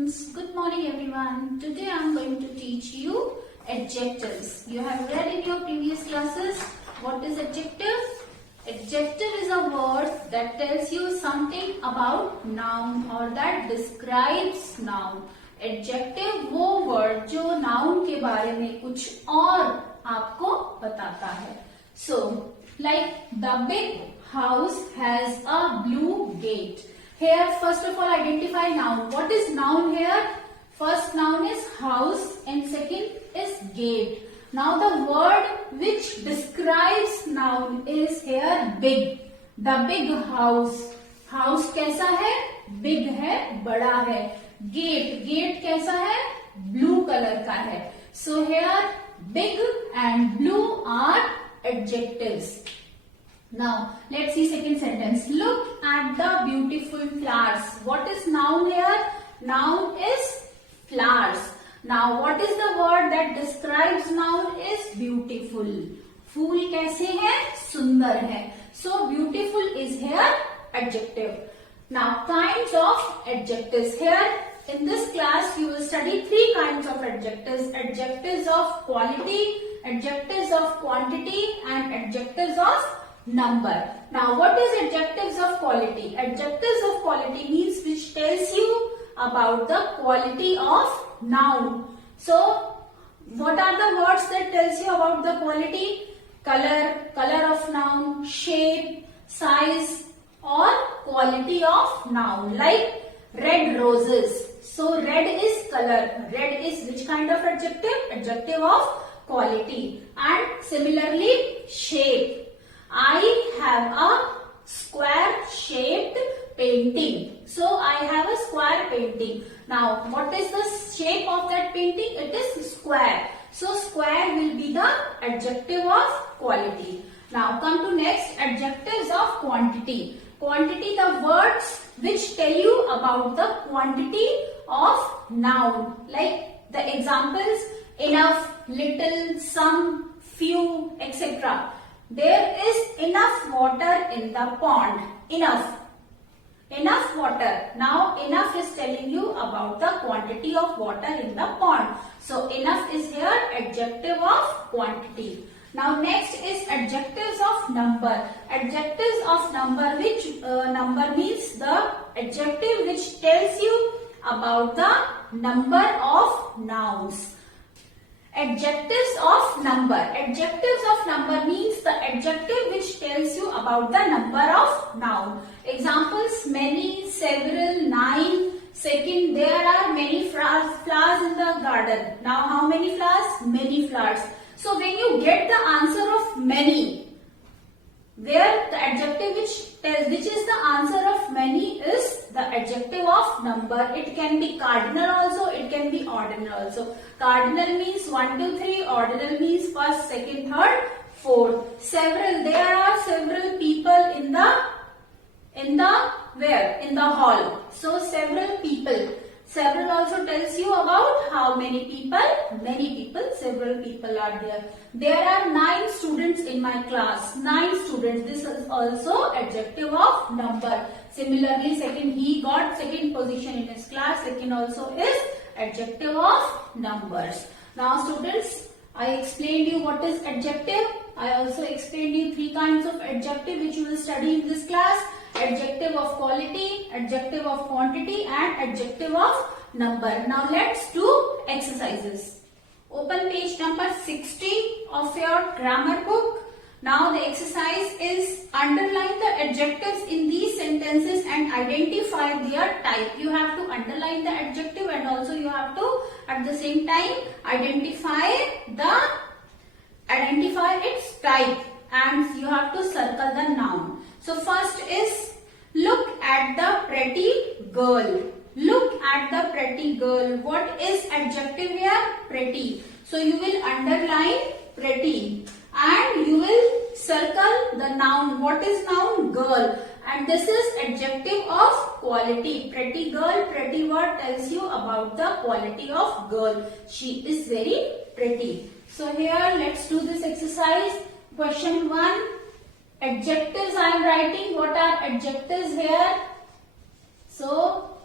students, good morning everyone. Today I am going to teach you adjectives. You have read in your previous classes what is adjective? Adjective is a word that tells you something about noun or that describes noun. Adjective वो word जो noun के बारे में कुछ और आपको बताता है. So, like the big house has a blue gate. Here, first of all, identify noun. What is noun here? First noun is house and second is gate. Now the word which describes noun is here big. The big house. House कैसा है? Big है, बड़ा है. Gate. Gate कैसा है? Blue color का है. So here big and blue are adjectives. Now, let's see second sentence. Look at the beautiful flowers. What is noun here? Noun is flowers. Now, what is the word that describes noun is beautiful. फूल कैसे हैं? सुंदर है. So, beautiful is here adjective. Now, kinds of adjectives. Here, in this class, you will study three kinds of adjectives. Adjectives of quality, adjectives of quantity, and adjectives of number. Now, what is adjectives of quality? Adjectives of quality means which tells you about the quality of noun. So, what are the words that tells you about the quality? Color, color of noun, shape, size, or quality of noun. Like red roses. So, red is color. Red is which kind of adjective? Adjective of quality. And similarly, shape. I have a square shaped painting. So I have a square painting. Now what is the shape of that painting? It is square. So square will be the adjective of quality. Now come to next, adjectives of quantity. Quantity, the words which tell you about the quantity of noun. Like the examples enough, little, some, few, etc. There is enough water in the pond. Enough. Enough water. Now, enough is telling you about the quantity of water in the pond. So, enough is here adjective of quantity. Now, next is adjectives of number. Adjectives of number, which number means the adjective which tells you about the number of nouns. Adjectives of number. Adjectives of number means the adjective which tells you about the number of noun. Examples, many, several, 9. Second, there are many flowers in the garden. Now, how many flowers? Many flowers. So, when you get the answer of many, where the adjective which is the answer of many is the adjective of number. It can be cardinal also, it can be ordinal also. Cardinal means 1, 2, 3, ordinal means first, second, third, fourth. Several, there are several people in the where? In the hall. So several people. Several also tells you about how many people. Many people, several people are there. There are 9 students in my class. 9 students. This is also adjective of number. Similarly, second, he got second position in his class. Second also is adjective of numbers. Now students, I explained you what is adjective. I also explained you 3 kinds of adjective which you will study in this class. Adjective of quality, adjective of quantity, and adjective of number. Now let's do exercises. Open page number 60 of your grammar book. Now the exercise is underline the adjectives in these sentences and identify their type. You have to underline the adjective and also you have to at the same time identify its type, and you have to circle the noun. So first is look at the pretty girl. Look at the pretty girl. What is adjective here? Pretty. So you will underline pretty and you will circle the noun. What is noun? Girl. And this is adjective of quality. Pretty girl, pretty word tells you about the quality of girl. She is very pretty. So here let's do this exercise. Question 1. Adjectives I am writing. What are adjectives here? So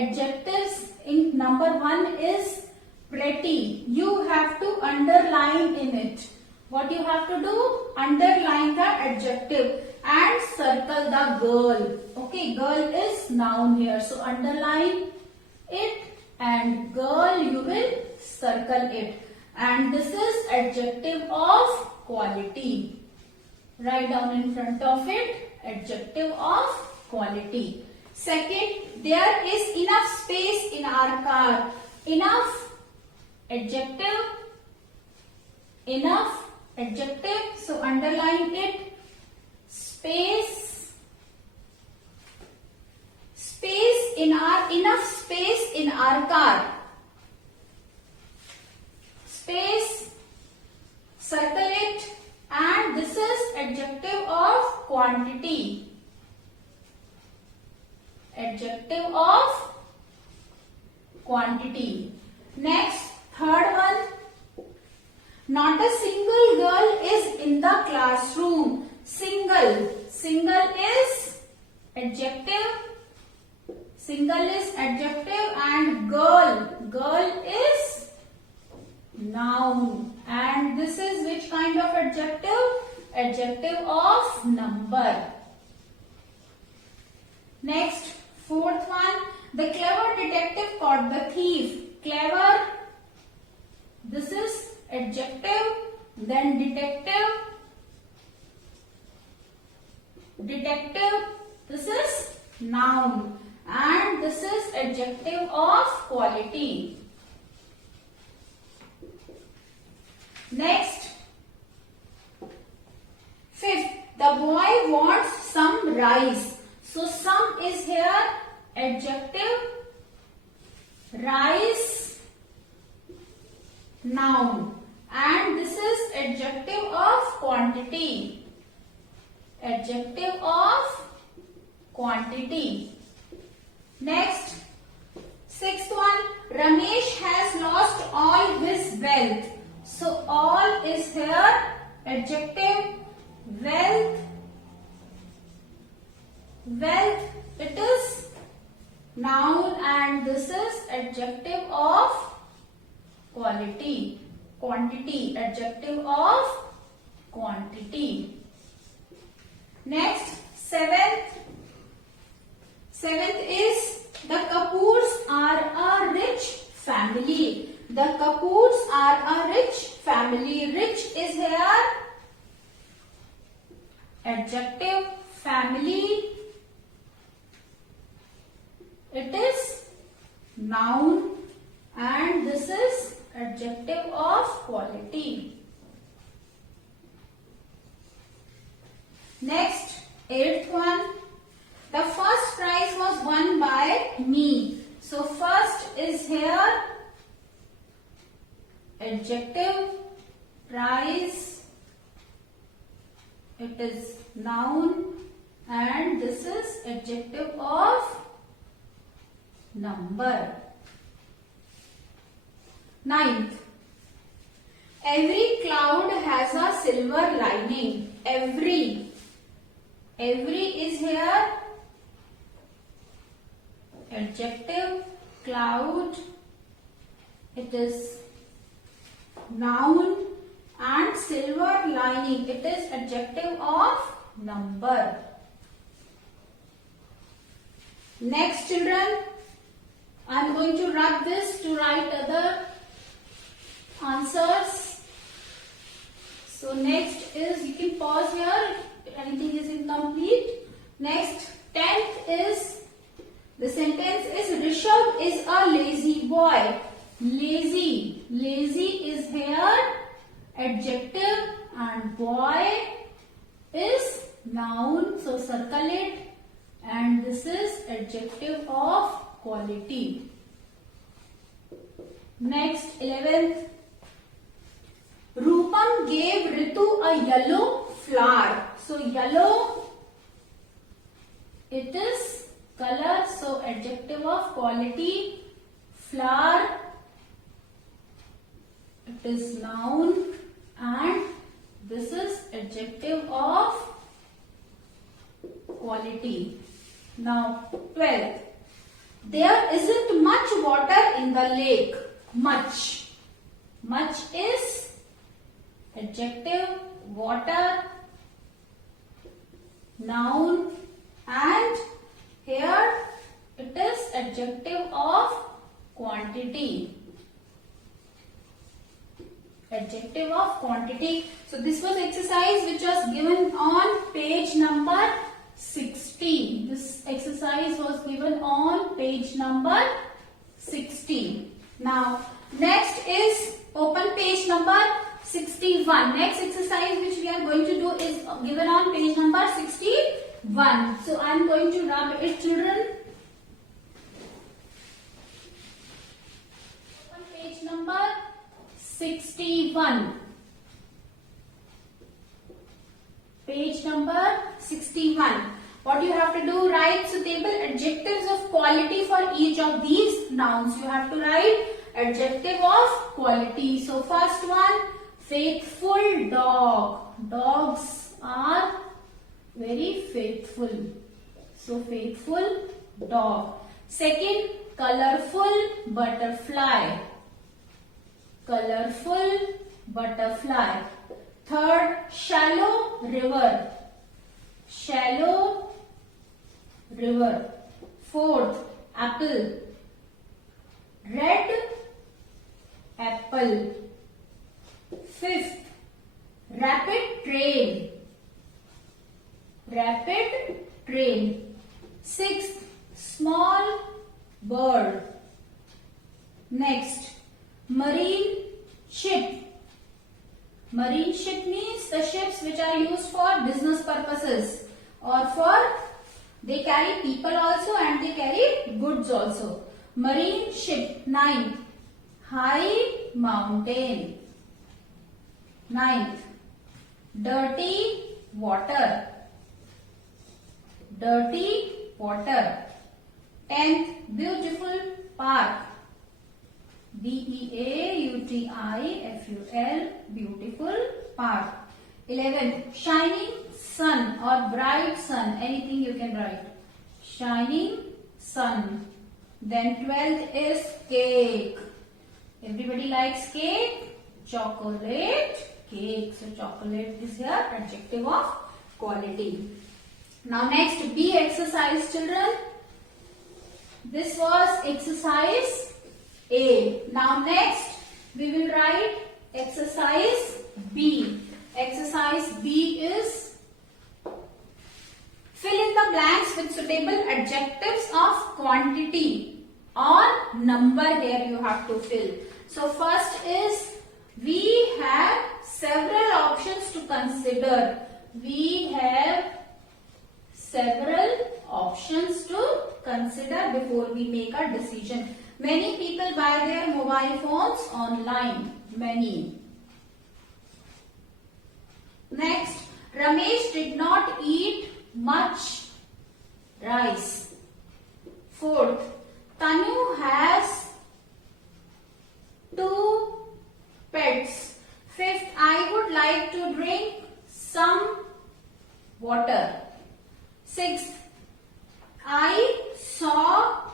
adjectives in number 1 is pretty. You have to underline in it. What you have to do? Underline the adjective and circle the girl. Okay, girl is noun here. So underline it and girl you will circle it. And this is adjective of quality. Write down in front of it, adjective of quality. Second, there is enough space in our car. Enough, adjective, enough, adjective. So underline it. Space, enough space in our car. Space, circle it, and this is adjective of quantity. Adjective of quantity. Next, third one. Not a single girl is in the classroom. Single. Single is adjective. Single is adjective and girl. Girl is noun. And this is which kind of adjective? Adjective of number. Next, fourth one. The clever detective caught the thief. Clever. This is adjective. Then detective. Detective. This is noun. And this is adjective of quality. Next, fifth, the boy wants some rice. So some is here adjective, rice, noun, and this is adjective of quantity. Adjective of quantity. Next, sixth one, Ramesh has lost all his wealth. So all is here adjective, wealth, wealth, it is noun and this is adjective of quality, quantity, adjective of quantity. Next, seventh is the Kapoors are a rich family. The Kapoors are a rich family. Rich is here adjective, family, it is noun and this is adjective of quality. Next, eighth one. The first prize was won by me. So first is here adjective, prize, it is noun and this is adjective of number. Ninth, every cloud has a silver lining. Every is here adjective, cloud, it is noun and silver lining, it is adjective of number. Next children, I am going to rub this to write other answers. So next is, you can pause here if anything is incomplete. Next, 10th is, the sentence is Rishabh is a lazy boy. Lazy. Lazy is here adjective and boy is noun. So circle it and this is adjective of quality. Next, 11th. Rupam gave Ritu a yellow flower. So yellow, it is color, so adjective of quality. Flower, it is noun and this is adjective of quality. Now 12th. There isn't much water in the lake. Much. Much is adjective, water, noun, and here it is adjective of quantity. Adjective of quantity. So this was exercise which was given on page number 60. This exercise was given on page number 60. Now next is open page number 61. Next exercise which we are going to do is given on page number 61. So I am going to rub it, children. Open page number 61. Page number 61. What you have to do, write suitable adjectives of quality for each of these nouns. You have to write adjective of quality. So first one, faithful dog. Dogs are very faithful. So faithful dog. Second, colorful butterfly. Colorful butterfly. Third, shallow river. Shallow river. Fourth, apple. Red apple. Fifth, rapid train. Rapid train. Sixth, small bird. Next, marine ship. Marine ship means the ships which are used for business purposes or for they carry people also and they carry goods also. Marine ship. Ninth, high mountain. Ninth, dirty water. Dirty water. 10th, beautiful park. BEAUTIFUL, beautiful park. 11th, shining sun or bright sun, anything you can write. Shining sun. Then 12th is cake. Everybody likes cake? Chocolate cake. So chocolate is here adjective of quality. Now next, B exercise, children. This was exercise A. Now next we will write exercise B. Exercise B is fill in the blanks with suitable adjectives of quantity or number. Here you have to fill. So first is we have several options to consider. We have several options to consider before we make a decision. Many people buy their mobile phones online. Many. Next, Ramesh did not eat much rice. Fourth, Tanu has 2 pets. Fifth, I would like to drink some water. Sixth, I saw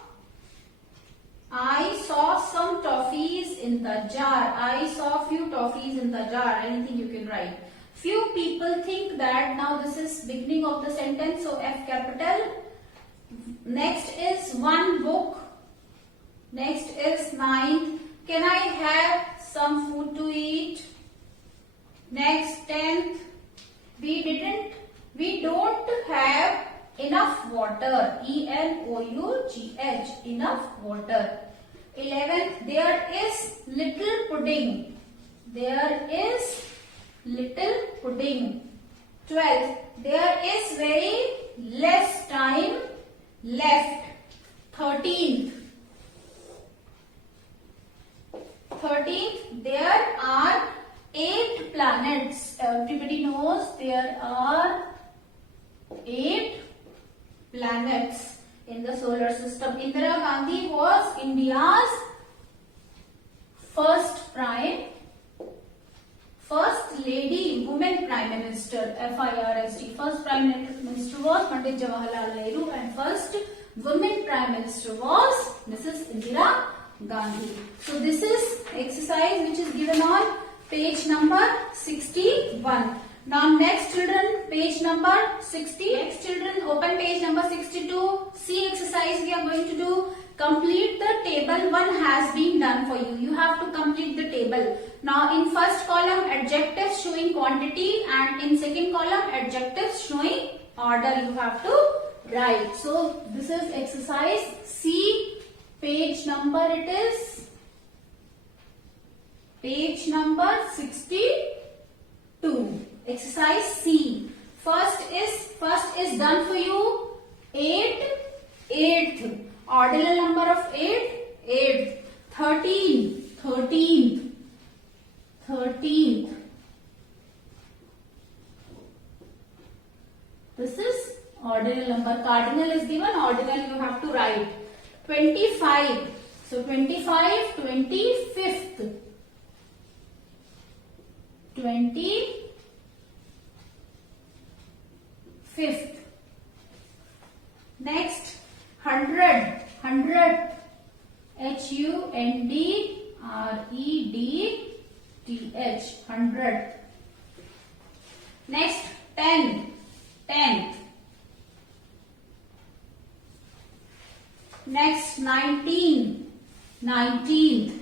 some toffees in the jar. I saw few toffees in the jar. Anything you can write. Few people think that now this is beginning of the sentence, so F capital. Next is one book. Next is 9th. Can I have some food to eat? Next 10th. We don't have enough water. ENOUGH. Enough water. 11th. There is little pudding. There is little pudding. 12th. There is very less time left. 13th. There are 8 planets. Everybody knows there are 8 planets in the solar system. Indira Gandhi was India's first lady, woman prime minister, FIRST. First prime minister was Pandit Jawaharlal Nehru and first woman prime minister was Mrs. Indira Gandhi. So this is exercise which is given on page number 61. Now next children, page number 60. Next children, open page number 62. See exercise we are going to do. Complete the table. One has been done for you. You have to complete the table. Now in first column adjectives showing quantity and in second column adjectives showing order you have to write. So this is exercise C. Page number it is page number 62. Exercise C. First is done for you. 8th. Ordinal number of 8th. 13th. This is ordinal number. Cardinal is given. Ordinal you have to write. 25. So 25, 25th. 25th. Next, 100. 100. HUNDREDTH. 100. Next, 10. 10th. Next, 19. 19th.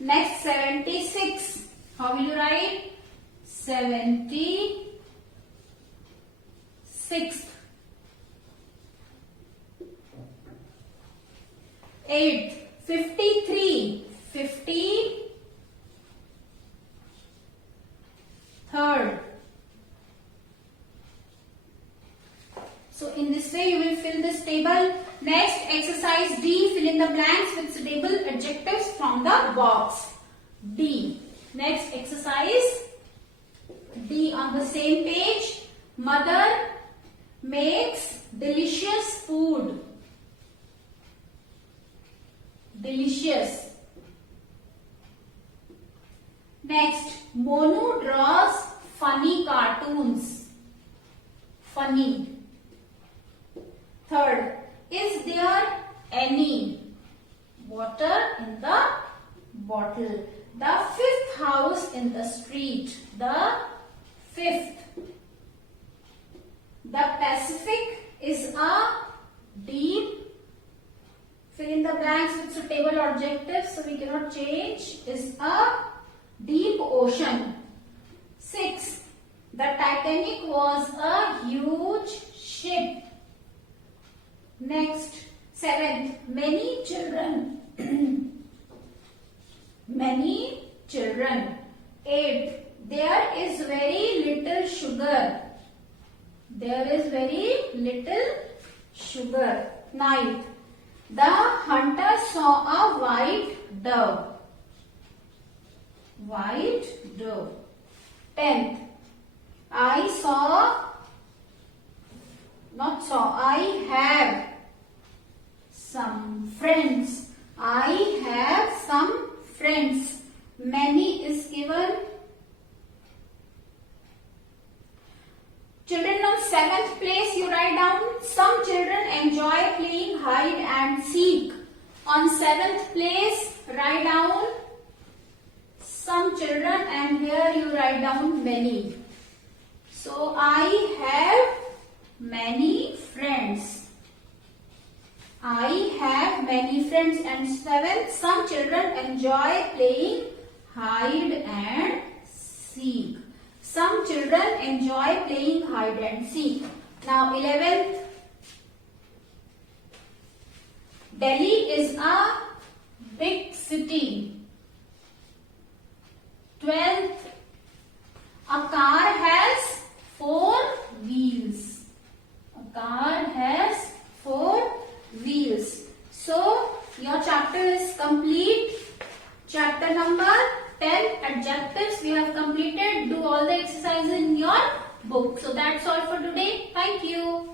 Next, 76. How will you write? 76th. 8th. 53. 53rd. So in this way you will fill this table. Next, exercise D. Fill in the blanks with suitable adjectives from the box. D. Next exercise D on the same page. Mother makes delicious food. Delicious. Next, Monu draws funny cartoons. Funny. Third, is there any water in the bottle? The fifth house in the street. The fifth. The Pacific is a deep. Fill in the blanks with suitable adjectives so we cannot change. Is a deep ocean. 6. The Titanic was a huge ship. Next, 7th, many children. Many children. 8th, there is very little sugar. There is very little sugar. 9th, the hunter saw a white dove. White dove. 10th, I have some friends. I have some friends. Many is given. Children, on 7th place you write down some children enjoy playing hide and seek. On 7th place write down some children and here you write down many. So I have many friends. I have many friends. And 7th, some children enjoy playing hide and seek. Some children enjoy playing hide and seek. Now 11th, Delhi is a big city. 12th, a car has 4 wheels. A car has 4 wheels. So your chapter is complete. Chapter number 10, adjectives, we have completed. Do all the exercises in your book. So that's all for today. Thank you.